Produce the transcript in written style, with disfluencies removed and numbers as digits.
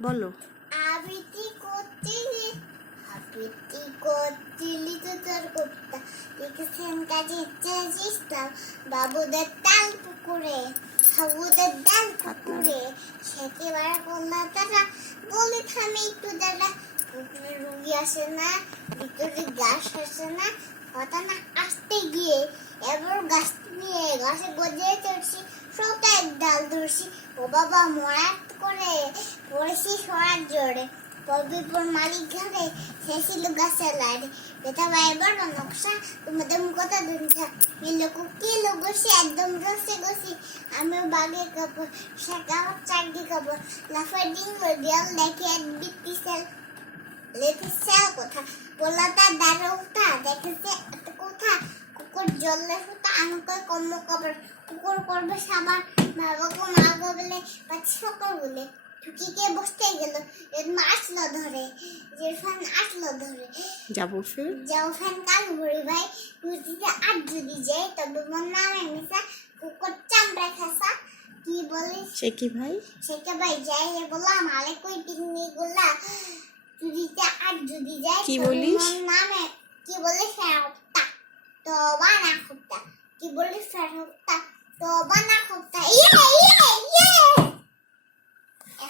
বলো। আবৃত্তি করছিলি তো তোর কবিতা লিখেছেন কাজী ইজাজ ইসলাম বাবুদের ডাল পুকুরে হাবুদের ডাল পুকুরে সেকেবার কন্যাটারা বলে থামে একটু দাঁড়া পুকুরে রুগী আসে না ভিতরে গাছ আসে না কথা না আসতে গিয়ে এবার গাছ নিয়ে গাছে গজিয়ে চড়ছি সবটা এক ডাল ধরছি ও বাবা মরাত করে পড়েছি সরার জোরে পবিপুর মালিক ঘরে শেষিল গাছের লাইরে বেটা ভাইবার নকশা তোমাদের কথা দুনছা মিলো কুকি লগসি একদম রসে গসি আমি বাগে কাপড় শাকা চাগি কাপড় লাফার ডিং দিয়াল দেখে এক বিত্তি সেল লেতি সেল কথা বলাটা দাঁড়া উঠা দেখেছে এত কথা কুকুর জলে ফুটা আনুকে কম্ম কাপড় কুকুর করবে সাবার বাবাকে মা বলে পাচ্ছি সকাল বলে টুকিকে বসতে গেল এরমা আসলো ধরে জিরফান আসলো ধরে যাবো ফের যাও ফ্যান কাল ভরি ভাই কুটিতে আট যদি যায় তবে মন নামে মিশা কুকুর চামড়া খাসা কি বলিস সে কি ভাই? সেকে ভাই যাই রে বললাম আলে কই পিকনিক গুলা কুটিতে আট যদি যায় কি তবে বলিস? মন নামে কি বলিস ফেরতা তো বানা খুঁটা কি বলিস ফেরতা তো বানা খুঁটা